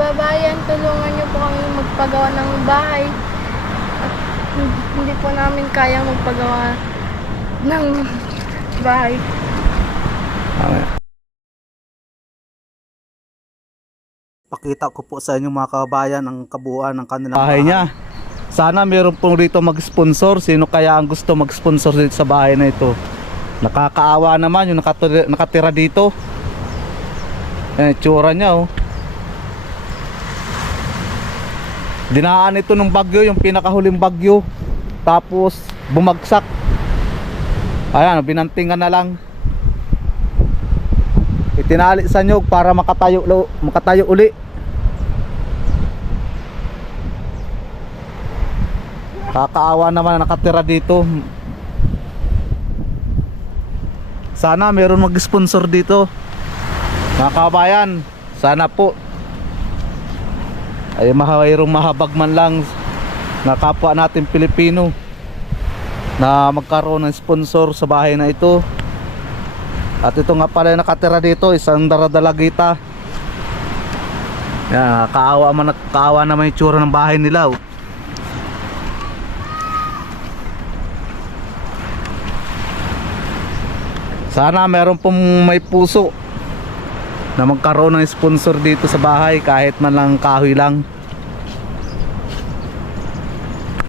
kababayan, tulungan niyo po kami magpagawa ng bahay. At hindi po namin kayang magpagawa ng bahay. Pakita ko po sa inyo mga kababayan ang kabuuan ng kanilang bahay niya. Sana meron pong rito mag-sponsor. Sino kaya ang gusto mag-sponsor dito sa bahay na ito? Nakakaawa naman yung nakatira dito. Tsura niya oh. Dinaan ito ng bagyo, yung pinakahuling bagyo. Tapos bumagsak. Ayan, binantingan na lang. Itinali sa nyug para makatayo uli. Kakaawa naman na nakatira dito. Sana meron mag-sponsor dito mga kabayan. Sana po ay mayroong mahabag man lang na kapwa natin Pilipino na magkaroon ng sponsor sa bahay na ito. At ito nga pala nakatira dito, isang daradalagita. Yan, kaawa naman yung tsura ng bahay nila oh. Sana meron pong may puso na magkaroon ng sponsor dito sa bahay, kahit man lang kahoy lang.